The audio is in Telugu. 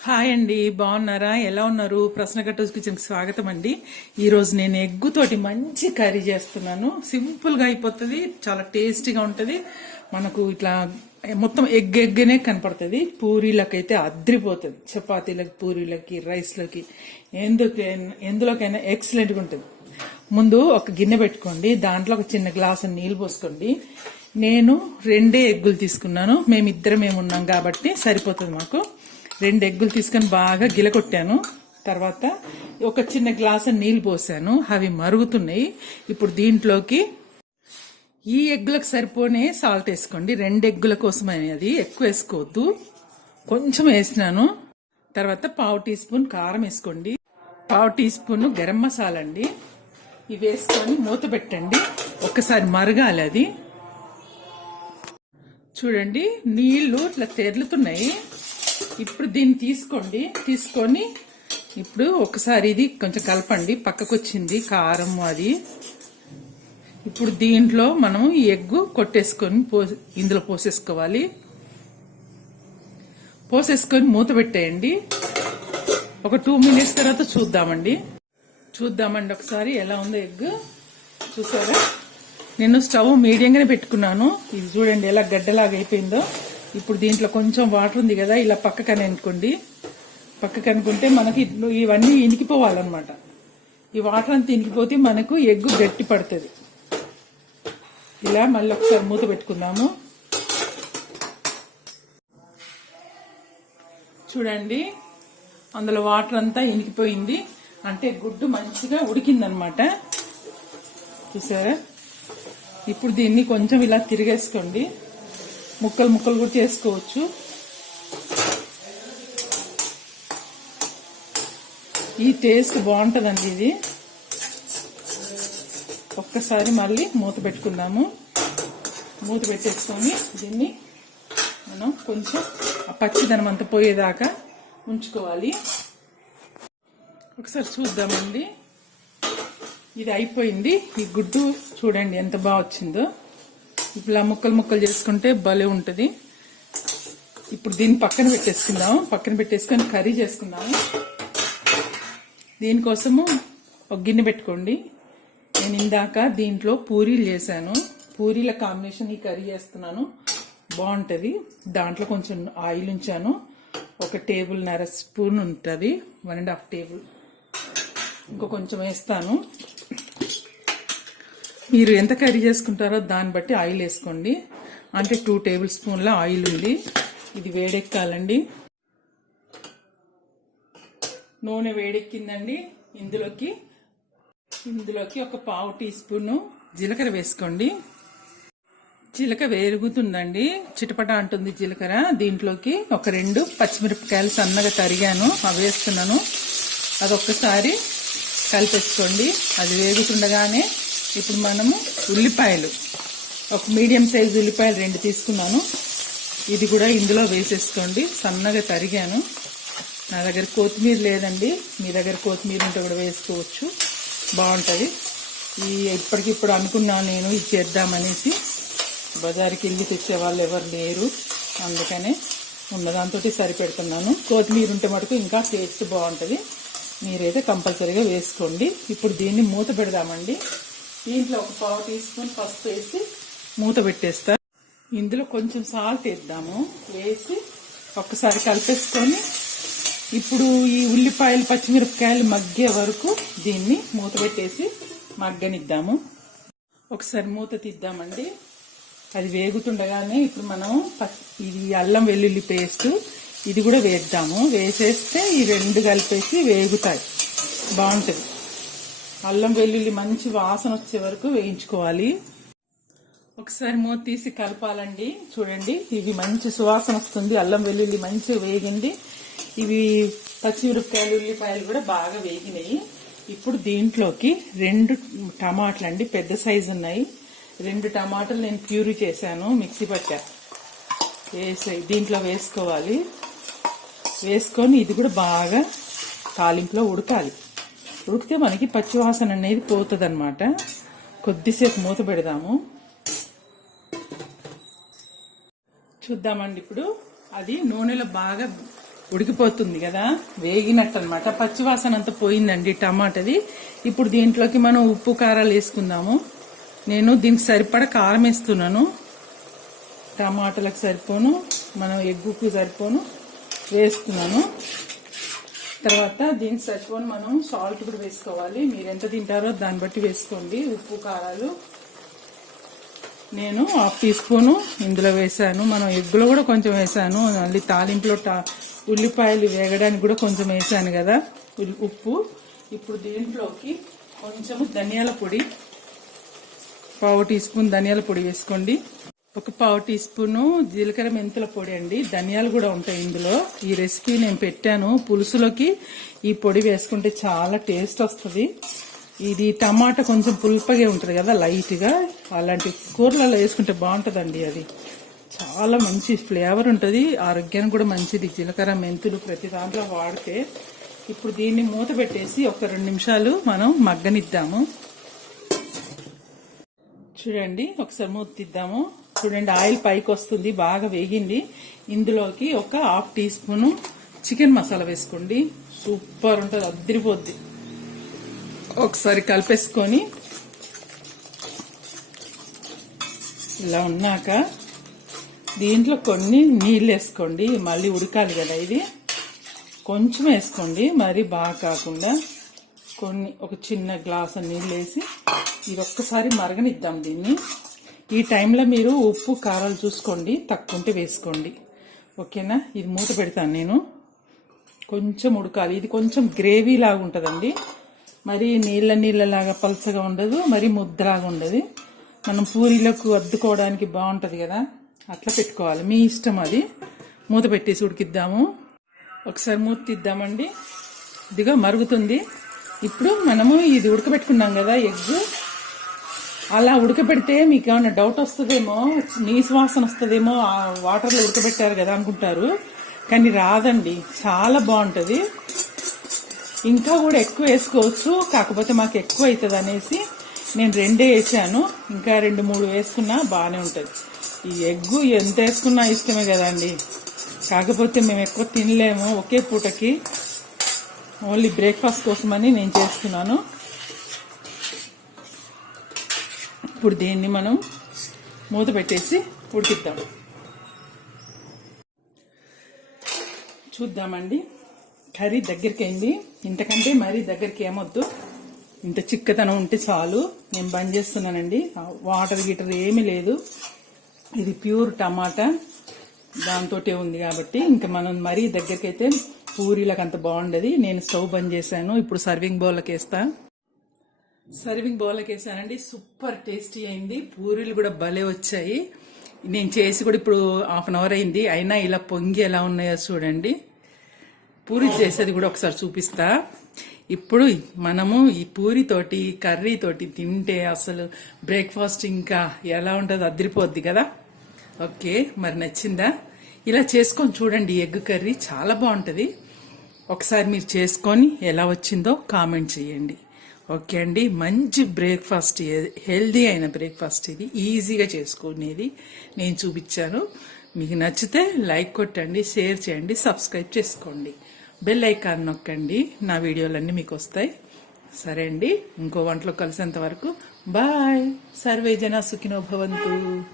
హాయ్ అండి బాగున్నారా? ఎలా ఉన్నారు? ప్రశ్న కట్టూస్ కిచెన్కి స్వాగతం అండి. ఈరోజు నేను ఎగ్గుతోటి మంచి కర్రీ చేస్తున్నాను. సింపుల్గా అయిపోతుంది చాలా టేస్టీగా ఉంటుంది. మనకు ఇట్లా మొత్తం ఎగ్ ఎగ్గనే కనపడుతుంది. పూరీలకైతే అద్రిపోతుంది. చపాతీలకి పూరీలకి రైస్లకి ఎందుకైనా ఎందులోకైనా ఎక్సలెంట్గా ఉంటుంది. ముందు ఒక గిన్నె పెట్టుకోండి. దాంట్లో ఒక చిన్న గ్లాసు నీళ్ళు పోసుకోండి. నేను రెండే ఎగ్గులు తీసుకున్నాను. మేమిద్దరం ఉన్నాం కాబట్టి సరిపోతుంది మాకు. రెండు ఎగ్గులు తీసుకొని బాగా గిలకొట్టాను తర్వాత ఒక చిన్న గ్లాసు నీళ్ళు పోసాను. అవి మరుగుతున్నాయి. ఇప్పుడు దీంట్లోకి ఈ ఎగ్గులకు సరిపోనే సాల్ట్ వేసుకోండి. రెండు ఎగ్గుల కోసం అది. ఎక్కువ వేసుకోవద్దు. కొంచెం వేసినాను. తర్వాత పావు టీ స్పూన్ కారం వేసుకోండి. పావు టీ స్పూన్ గరం మసాలా అండి. ఇవి వేసుకొని మూత పెట్టండి. ఒక్కసారి మరగాలి అది. చూడండి నీళ్ళు ఇట్లా తెరులుతున్నాయి. ఇప్పుడు దీన్ని తీసుకోండి. తీసుకొని ఇప్పుడు ఒకసారి ఇది కొంచెం కలపండి. పక్కకు వచ్చింది కారం అది. ఇప్పుడు దీంట్లో మనం ఈ ఎగ్గు కొట్టేసుకొని పో ఇందులో పోసేసుకోవాలి. పోసేసుకొని మూత పెట్టేయండి. ఒక టూ మినిట్స్ తర్వాత చూద్దామండి. చూద్దామండి ఒకసారి ఎలా ఉందో ఎగ్. చూసారా? నేను స్టవ్ మీడియంగానే పెట్టుకున్నాను. ఇది చూడండి ఎలా గడ్డలాగా అయిపోయిందో. ఇప్పుడు దీంట్లో కొంచెం వాటర్ ఉంది కదా ఇలా పక్కకు అనుకోండి. పక్కకు అనుకుంటే మనకి ఇవన్నీ ఇనికిపోవాలన్నమాట. ఈ వాటర్ అంతా ఇనికిపోతే మనకు ఎగ్గు గట్టి పడుతుంది. ఇలా మళ్ళీ ఒకసారి మూత పెట్టుకుందాము. చూడండి అందులో వాటర్ అంతా ఇనికిపోయింది. అంటే గుడ్డు మంచిగా ఉడికిందనమాట చూసారా? ఇప్పుడు దీన్ని కొంచెం ఇలా తిరిగేసుకోండి. ముక్కలు ముక్కలు కూడా చేసుకోవచ్చు. ఈ టేస్ట్ బాగుంటుందండి ఇది. ఒక్కసారి మళ్ళీ మూత పెట్టుకుందాము. మూత పెట్టేసుకొని దీన్ని మనం కొంచెం ఆ పచ్చిదనం అంతా పోయేదాకా ఉంచుకోవాలి. ఒకసారి చూద్దామండి. ఇది అయిపోయింది. ఈ గుడ్డు చూడండి ఎంత బాగా వచ్చిందో. ఇలా ముక్కలు ముక్కలు చేసుకుంటే భలే ఉంటుంది. ఇప్పుడు దీన్ని పక్కన పెట్టేసుకుందాం. పక్కన పెట్టేసుకొని కర్రీ చేసుకుందాము దీనికోసము ఒక గిన్నె పెట్టుకోండి. నేను ఇందాక దీంట్లో పూరీలు చేశాను. పూరీల కాంబినేషన్ ఈ కర్రీ చేస్తున్నాను. బాగుంటుంది. దాంట్లో కొంచెం ఆయిల్ ఉంచాను. ఒక టేబుల్ నర స్పూన్ ఉంటుంది. One and half table. ఇంకో కొంచెం వేస్తాను. మీరు ఎంత కర్రీ చేసుకుంటారో దాన్ని బట్టి ఆయిల్ వేసుకోండి. అంటే టూ టేబుల్ స్పూన్ల ఆయిల్ ఉంది. ఇది వేడెక్కాలండి. నూనె వేడెక్కిందండి ఇందులోకి. ఇందులోకి ఒక పావు టీ స్పూన్ జీలకర్ర వేసుకోండి. జీలకర్ర వేరుగుతుందండి. చిటపట అంటుంది జీలకర్ర. దీంట్లోకి ఒక రెండు పచ్చిమిరపకాయలు సన్నగా తరిగాను. అవి వేస్తున్నాను. అదొక్కసారి కలిపేసుకోండి. అది వేగుతుండగానే ఇప్పుడు మనము ఉల్లిపాయలు. ఒక మీడియం సైజ్ ఉల్లిపాయలు రెండు తీసుకున్నాను. ఇది కూడా ఇందులో వేసేసుకోండి. సన్నగా తరిగాను. నా దగ్గర కొత్తిమీర లేదండి. మీ దగ్గర కొత్తిమీర ఉంటే కూడా వేసుకోవచ్చు. బాగుంటుంది. ఈ ఇప్పటికిప్పుడు అనుకున్నాను నేను ఇది చేద్దామనేసి బజార్కి వెళ్ళి తెచ్చే వాళ్ళు ఎవరు లేరు. అందుకనే ఉన్నదాంతో సరిపెడుతున్నాను. కొత్తిమీర ఉంటే మటుకు ఇంకా టేస్ట్ బాగుంటుంది. మీరైతే కంపల్సరీగా వేసుకోండి. ఇప్పుడు దీన్ని మూత పెడదామండి. దీంట్లో ఒక పావు టీ స్పూన్ పసుపు వేసి మూత పెట్టేస్తా. ఇందులో కొంచెం సాల్ట్ వేద్దాము. వేసి ఒక్కసారి కలిపేసుకొని ఇప్పుడు ఈ ఉల్లిపాయలు పచ్చిమిరపకాయలు మగ్గే వరకు దీన్ని మూత పెట్టేసి మగ్గనిద్దాము. ఒకసారి మూత తీద్దామండి. అది వేగుతుండగానే ఇప్పుడు మనం ఇది అల్లం వెల్లుల్లి పేస్ట్ ఇది కూడా వేద్దాము. వేసేస్తే ఈ రెండు కలిపేసి వేగుతాయి. బాగుంటుంది. అల్లం వెల్లుల్లి మంచి వాసన వచ్చే వరకు వేయించుకోవాలి. ఒకసారి మూత తీసి కలపాలండి. చూడండి ఇవి మంచి సువాసన వస్తుంది. అల్లం వెల్లుల్లి మంచిగా వేగింది. ఇవి పచ్చిమిరపకాయలు ఉల్లిపాయలు కూడా బాగా వేగినాయి. ఇప్పుడు దీంట్లోకి రెండు టమాటాలు అండి పెద్ద సైజు ఉన్నాయి. రెండు టమాటాలు నేను ప్యూరీ చేశాను మిక్సీ పట్టా. వేసే దీంట్లో వేసుకోవాలి. వేసుకొని ఇది కూడా బాగా తాలింపులో ఉడకాలి. ఉడికితే మనకి పచ్చివాసన అనేది పోతుంది అనమాట కొద్దిసేపు మూత పెడదాము. చూద్దామండి ఇప్పుడు. అది నూనెలో బాగా ఉడికిపోతుంది కదా. వేగినట్టు అనమాట పచ్చివాసన అంతా పోయిందండి టమాటాది. ఇప్పుడు దీంట్లోకి మనం ఉప్పు కారాలు వేసుకుందాము. నేను దీనికి సరిపడా కారం వేస్తున్నాను. టమాటాలకు సరిపోను. మనం ఎగ్గుకు సరిపోను. వేస్తున్నాను. తర్వాత దీనికి సరిపోను మనం సాల్ట్ కూడా వేసుకోవాలి. మీరు ఎంత తింటారో దాన్ని బట్టి వేసుకోండి. ఉప్పు కారాలు. నేను హాఫ్ టీ స్పూను ఇందులో వేసాను. మనం ఎగ్గులో కూడా కొంచెం వేసాను. మళ్ళీ తాలింపులో టా- ఉల్లిపాయలు వేగడానికి కూడా కొంచెం వేసాను కదా. ఉల్- ఉప్పు. ఇప్పుడు దీంట్లోకి కొంచెము ధనియాల పొడి. పావు టీ స్పూన్ ధనియాల పొడి వేసుకోండి. ఒక పావు టీ స్పూను జీలకర్ర మెంతుల పొడి అండి. ధనియాలు కూడా ఉంటాయి ఇందులో. ఈ రెసిపీ నేను పెట్టాను. పులుసులోకి ఈ పొడి వేసుకుంటే చాలా టేస్ట్ వస్తుంది. ఇది టమాటా కొంచెం పుల్పగా ఉంటుంది కదా లైట్గా. అలాంటి కూరలలో వేసుకుంటే బాగుంటుందండి అది. చాలా మంచి ఫ్లేవర్ ఉంటుంది. ఆరోగ్యానికి కూడా మంచిది. జీలకర్ర మెంతులు ప్రతి దాంట్లో వాడితే ఇప్పుడు దీన్ని మూత పెట్టేసి ఒక రెండు నిమిషాలు మనం మగ్గనిద్దాము. చూడండి ఒకసారి మూత తీద్దాము. చూడండి ఆయిల్ పైకి వస్తుంది బాగా వేగింది. ఇందులోకి ఒక half teaspoon chicken masala వేసుకోండి. సూపర్ ఉంటుంది అద్దరిపోద్ది ఒకసారి కలిపేసుకొని ఇలా ఉన్నాక దీంట్లో కొన్ని నీళ్ళు వేసుకోండి. మళ్ళీ ఉడకాలి కదా ఇది. కొంచెం వేసుకోండి మరి బాగా కాకుండా కొన్ని ఒక చిన్న గ్లాస్ నీళ్ళు వేసి ఇది ఒక్కసారి మరగనిద్దాం దీన్ని. ఈ టైంలో మీరు ఉప్పు కారాలు చూసుకోండి తక్కువ ఉంటే వేసుకోండి. ఓకేనా? ఇది మూత పెడతాను నేను. కొంచెం ఉడకాలి. ఇది కొంచెం గ్రేవీ లాగా ఉంటుందండి. మరి నీళ్ళ నీళ్ళలాగా పలసగా ఉండదు మరి ముద్దలాగా ఉండదు. మనం పూరీలకు అద్దుకోవడానికి బాగుంటుంది కదా? అట్లా పెట్టుకోవాలి. మీ ఇష్టం అది. మూత పెట్టేసి ఉడికిద్దాము. ఒకసారి మూత తీద్దామండి. ఇదిగా మరుగుతుంది. ఇప్పుడు మనము ఇది ఉడకబెట్టుకున్నాం కదా ఎగ్ అలా ఉడకబెడితే మీకు ఏమైనా డౌట్ వస్తుందేమో? నీసు వాసన వస్తుందేమో? ఆ వాటర్లో ఉడకబెట్టారు కదా అనుకుంటారు. కానీ రాదండి. చాలా బాగుంటుంది. ఇంకా కూడా ఎక్కువ వేసుకోవచ్చు. కాకపోతే మాకు ఎక్కువ అవుతుంది అనేసి నేను రెండే వేసాను. ఇంకా రెండు మూడు వేసుకున్నా బాగానే ఉంటుంది. ఈ ఎగ్గు ఎంత వేసుకున్నా ఇష్టమే కదండి. కాకపోతే మేము ఎక్కువ తినలేము ఒకే పూటకి. ఓన్లీ బ్రేక్ఫాస్ట్ కోసమని నేను చేస్తున్నాను. ఇప్పుడు దీన్ని మనం మూత పెట్టేసి ఉడికిద్దాం. చూద్దామండి. కర్రీ దగ్గరికి అయింది ఇంతకంటే మరీ దగ్గరికి ఏమొద్దు. ఇంత చిక్కతనం ఉంటే చాలు. నేను బంద్ చేస్తున్నానండి. వాటర్ గీటర్ ఏమీ లేదు. ఇది ప్యూర్ టమాటా. దాంతోటే ఉంది కాబట్టి ఇంకా మనం మరీ దగ్గరికి అయితే పూరీలకు అంత బాగుండదు. నేను స్టవ్ బంద్ చేశాను. ఇప్పుడు సర్వింగ్ బౌల్కి వేస్తాను సర్వింగ్ బౌల్కి వేసానండి. సూపర్ టేస్టీ అయింది. పూరీలు కూడా భలే వచ్చాయి. నేను చేసి కూడా ఇప్పుడు హాఫ్ అన్ అవర్ అయింది. అయినా ఇలా పొంగి ఎలా ఉన్నాయో చూడండి. పూరి చేసేది కూడా ఒకసారి చూపిస్తా. ఇప్పుడు మనము ఈ పూరితోటి కర్రీతోటి తింటే అసలు బ్రేక్ఫాస్ట్ ఇంకా ఎలా ఉంటుందో అదిరిపోద్ది కదా. ఓకే మరి నచ్చిందా? ఇలా చేసుకొని చూడండి. ఎగ్ కర్రీ చాలా బాగుంటుంది. ఒకసారి మీరు చేసుకొని ఎలా వచ్చిందో కామెంట్ చేయండి. ఓకే అండి. మంచి బ్రేక్ఫాస్ట్ హెల్దీ అయిన బ్రేక్ఫాస్ట్ ఇది. ఈజీగా చేసుకునేది నేను చూపించాను. మీకు నచ్చితే లైక్ కొట్టండి షేర్ చేయండి సబ్స్క్రైబ్ చేసుకోండి. బెల్ ఐకాన్ నొక్కండి. నా వీడియోలన్నీ మీకు వస్తాయి. సరే అండి. ఇంకో వంటలో కలిసేంత వరకు. బాయ్. సర్వే జనా సుఖినో భవంతు.